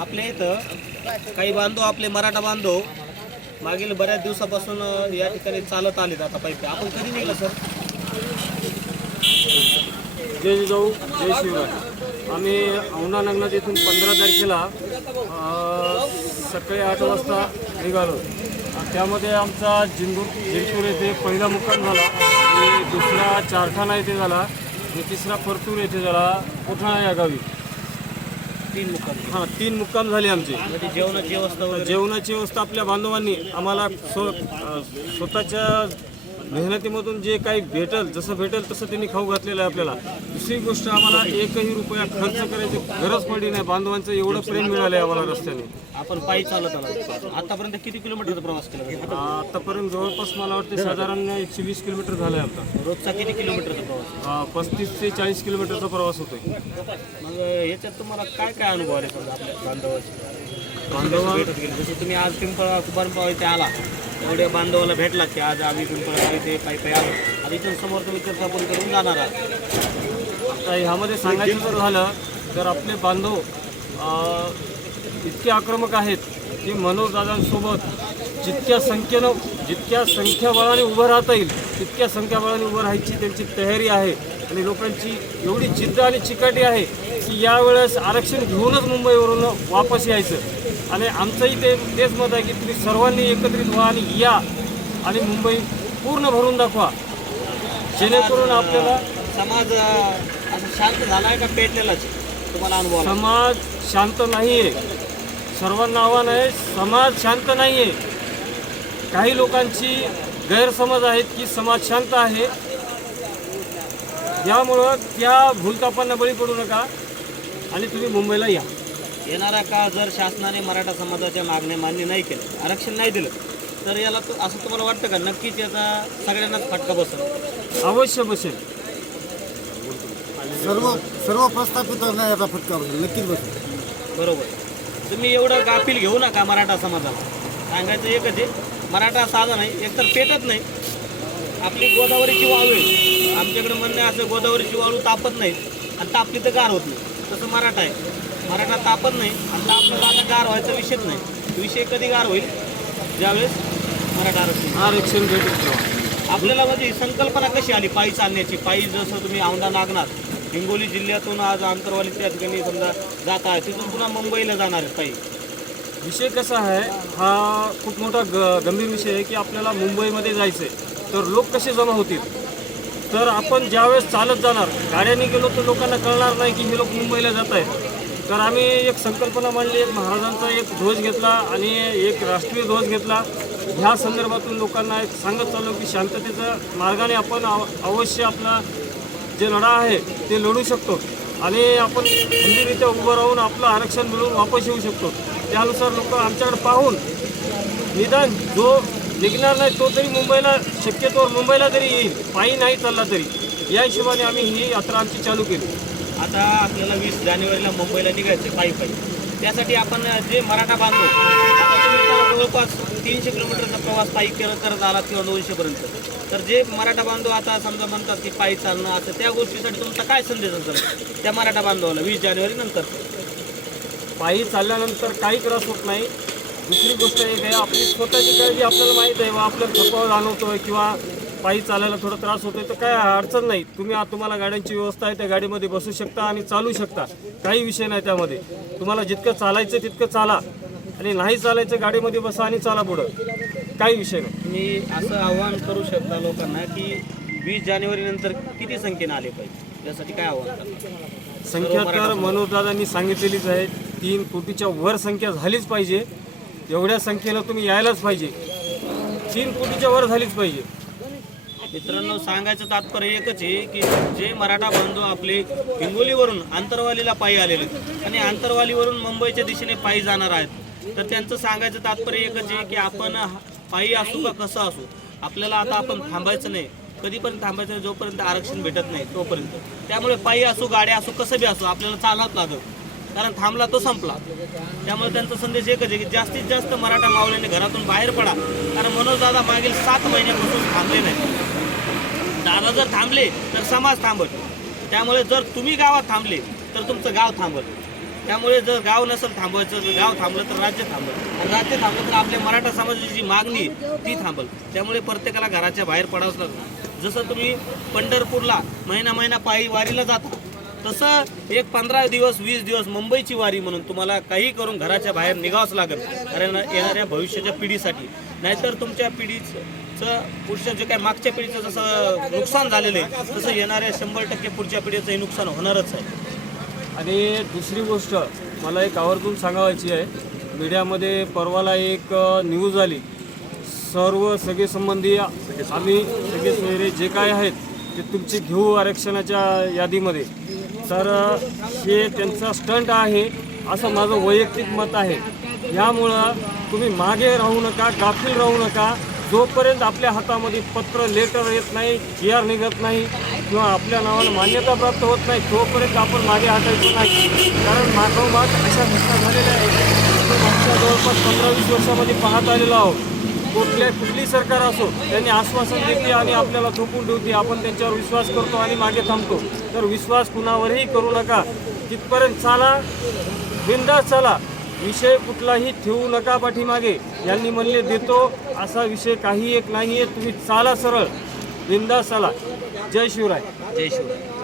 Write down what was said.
आपल्या इथं काही बांधव आपले मराठा बांधव मागील बऱ्याच दिवसापासून या ठिकाणी चालत आलेत आता पाहिजे आपण कधी निघलं सर? जय जिजाऊ जय शिवराय आम्ही औना नगरात इथून पंधरा तारखेला सकाळी आठ वाजता निघालो. त्यामध्ये आमचा जिंदूर जिंतूर येथे पहिला मुक्काम झाला. आणि दुसरा चारखाना येथे झाला. आणि तिसरा परतूर येथे झाला. कोठाणा या गावी. तीन मुक्काम. हां तीन मुक्काम झाले आमचे. म्हणजे जेवणाची व्यवस्था जेवणाची व्यवस्था आपल्या बांधवांनी आम्हाला स्व स्वतःच्या मेहनतीमधून जे काही भेटल जसं भेटेल तसं त्यांनी खाऊ घातलेलं आहे आपल्याला. दुसरी गोष्ट आम्हाला एकही रुपया खर्च करायची गरज पडली नाही. बांधवांचं एवढं प्रेम मिळालं आहे आम्हाला रस्त्याने. आपण पायी चालत आलो. आतापर्यंत किती किलोमीटरचा प्रवास केला आतापर्यंत जवळपास मला वाटते साधारण एकशे वीस किलोमीटर झालं आहे आता. रोजचा किती किलोमीटरचा प्रवास? अ, पस्तीस ते चाळीस किलोमीटरचा प्रवास होतोय. मग याच्यात तुम्हाला काय काय अनुभव आले समजा आपल्या बांधवाचे? बांधवा भेटत गेले जसं तुम्ही आज पिंपळा कुंभारपाव इथे आला. एवढ्या बांधवाला भेटला की आज आम्ही पिंपळा इथे काही काही आलो. आणि इथून समोर तुम्ही चर्चापण करून जाणार आहात आता ह्यामध्ये सांगायचं जर झालं तर आपले बांधव इतके आक्रमक आहेत की मनोजदादांसोबत जितक्या संख्येनं जितक्या संख्याबळाने उभं राहता येईल तितक्या संख्याबळाने उभं राहायची त्यांची तयारी आहे. आणि लोकांची एवढी जिद्द आणि चिकाटी आहे की यावेळेस आरक्षण घेऊनच मुंबईवरून वापस यायचं. आणि आमचंही ते तेच मत आहे की तुम्ही सर्वांनी एकत्रित व्हा आणि या आणि मुंबई पूर्ण भरून दाखवा. जेणेकरून आपल्याला समाज शांत झालाय का पेटलेलाच तुम्हाला अनुभव? समाज शांत नाही आहे सर्वांना आव्हान आहे समाज शांत नाही आहे काही लोकांची गैरसमज आहेत की समाज शांत आहे. यामुळं त्या भूलतापांना बळी पडू नका आणि तुम्ही मुंबईला या. येणारा काळ जर शासनाने मराठा समाजाच्या मागण्या मान्य नाही केलं आरक्षण नाही दिलं तर याला तो असं तुम्हाला वाटतं का? नक्कीच याचा सगळ्यांनाच फटका बसेल. अवश्य बसेल. सर्व सर्व प्रस्थापितांना याचा फटका बसेल. नक्कीच बसेल. बरोबर. तुम्ही एवढं गाफील घेऊ नका मराठा समाजाला. सांगायचं एकच आहे मराठा साधा नाही एकतर पेटत नाही. आपली गोदावरीची वाळू आहे. आमच्याकडे म्हणणं असं गोदावरीची वाळू तापत नाही आणि तापली तर गार होत नाही. तसं मराठा आहे. मराठा तापत नाही तापलं तर आता गार व्हायचा विषयच नाही. विषय कधी गार होईल? ज्यावेळेस मराठा आरक्षण आरक्षण भेटत तेव्हा. आपल्याला म्हणजे ही संकल्पना कशी आली? पायी चालण्याची. पायी जसं तुम्ही औंढा नागनाथ हिंगोली जिल्ह्यातून आज आंतरवाली त्या ठिकाणी समजा जात आहे तिथून पुन्हा मुंबईला जाणार आहे पायी. विषय कसा आहे हा खूप मोठा ग गंभीर विषय आहे की आपल्याला मुंबईमध्ये जायचं आहे. तर लोक कसे जमा होतील? तर आपण ज्यावेळेस चालत जाणार गाड्याने गेलो तर लोकांना कळणार नाही की हे लोक मुंबईला जात आहेत. तर आम्ही एक संकल्पना मांडली एक महाराजांचा एक ध्वज घेतला आणि एक राष्ट्रीय ध्वज घेतला. ह्या संदर्भातून लोकांना एक सांगत चाललो की शांततेच्या मार्गाने आपण अव- अवश्य आपला जे लढा आहे ते लढू शकतो आणि आपण खंबीररित्या उभं राहून आपलं आरक्षण मिळवून वापस येऊ शकतो. त्यानुसार लोक आमच्याकडे पाहून निदान जो निघणार नाही तो तरी मुंबईला शक्यतोवर मुंबईला तरी येईल पायी नाही चालला तरी. या हिशोबाने आम्ही ही यात्रा आमची चालू केली. आता आपल्याला वीस जानेवारीला मुंबईला निघायचं पायी पायी. त्यासाठी आपण जे मराठा बांधव आता तुम्ही जवळपास तीनशे किलोमीटरचा प्रवास पायी करत करत झाला किंवा दोनशेपर्यंत तर जे मराठा बांधव आता समजा म्हणतात की पायी चालणं असं त्या गोष्टीसाठी तुमचा काय संदेश असेल त्या मराठा बांधवाला वीस जानेवारी नंतर? पायी चालल्यानंतर काही त्रास होत नाही. दुसरी गोष्ट एक आहे आपली स्वतःची काळजी आपल्याला माहीत आहे बा आपल्याला थकवा जाणवतो किंवा पायी चालायला थोडा त्रास होतोय तर काय अडचण नाही. तुम्ही तुम्हाला गाड्यांची व्यवस्था आहे त्या गाडीमध्ये बसू शकता आणि चालू शकता. काही विषय नाही त्यामध्ये. तुम्हाला जितकं चालायचं तितकं चाला. आणि नाही चालायचं गाडीमध्ये बसा आणि चाला पुढं. काही विषय नाही. तुम्ही असं आव्हान करू शकता लोकांना की वीस जानेवारी नंतर किती संख्येने आले पाहिजे? त्यासाठी काय आव्हान संख्या तर मनोजदादांनी सांगितलेलीच आहे. तीन कोटीच्या वर संख्या झालीच पाहिजे. एवढ्या संख्येला तुम्ही यायलाच पाहिजे. तीन कोटीच्या वर झालीच पाहिजे. मित्रांनो सांगायचं तात्पर्य एकच आहे की जे मराठा बांधव आपले हिंगोलीवरून आंतरवालीला पायी आलेले आहेत आणि आंतरवालीवरून मुंबईच्या दिशेने पायी जाणार आहेत. तर त्यांचं सांगायचं तात्पर्य एकच आहे की आपण पायी असू का कसं असू आपल्याला आता आपण थांबायचं नाही. कधीपर्यंत थांबायचं नाही जोपर्यंत आरक्षण भेटत नाही तोपर्यंत. त्यामुळे पायी असू गाड्या असू कसं बी असू आपल्याला चालत लागत कारण थांबला तो संपला. त्यामुळे त्यांचा संदेश एकच आहे की जास्तीत जास्त मराठा मावळ्याने घरातून बाहेर पडा. कारण मनोज दादा मागील सात महिन्यापासून थांबले नाही दादा जर थांबले तर समाज थांबत त्यामुळे जर तुम्ही गावात थांबले तर तुमचं गाव थांबत त्यामुळे जर गाव नसेल थांबवायचं जर गाव थांबलं तर राज्य थांबल. आणि राज्य थांबलं तर आपल्या मराठा समाजाची जी मागणी आहे, ती थांबल. त्यामुळे प्रत्येकाला घराच्या बाहेर पडावंच लागतं जसं तुम्ही पंढरपूरला महिना महिना पायी वारीला जाता तसं एक पंधरा दिवस वीस दिवस मुंबईची वारी म्हणून तुम्हाला काही करून घराच्या बाहेर निघावंच लागेल. कारण येणाऱ्या भविष्याच्या पिढीसाठी. नाहीतर तुमच्या पिढीचं पुढच्या जे काय मागच्या पिढीचं जसं नुकसान झालेलं आहे तसं येणाऱ्या शंभर टक्के पुढच्या पिढीचंही नुकसान होणारच आहे. आणि दुसरी गोष्ट मला एक आवर्जून सांगावायची आहे. मीडियामध्ये परवाला एक न्यूज आली. सर्व सगळे संबंधी आम्ही सगळे सोयरे जे काय आहेत ते तुमची घेऊ आरक्षणाच्या यादीमध्ये. तर हे त्यांचा स्टंट आहे असं माझं वैयक्तिक मत आहे. यामुळं तुम्ही मागे राहू नका गाफील राहू नका. जोपर्यंत आपल्या हातामध्ये पत्र लेटर येत नाही जी आर निघत नाही किंवा आपल्या नावाला मान्यता प्राप्त होत नाही तोपर्यंत आपण मागे हटायचं नाही. कारण मागोमाग अशा घटना झालेल्या आहेत. आपण मागच्या जवळपास पंधरा वीस वर्षामध्ये पाहत आलेलो आहोत. कुठल्या कुठली सरकार असो त्यांनी आश्वासन देते आणि आपल्याला थोपून ठेवते. आपण त्यांच्यावर विश्वास करतो आणि मागे थांबतो. तर विश्वास कुणावरही करू नका. तिथपर्यंत चाला बिंदास चला. विषय कुठलाही ठेवू नका पाठीमागे. यांनी म्हणले देतो. असा विषय काही एक नाही आहे तुम्ही चाला सरळ. बिंदास चाला. जय शिवराय. जय शिवराय.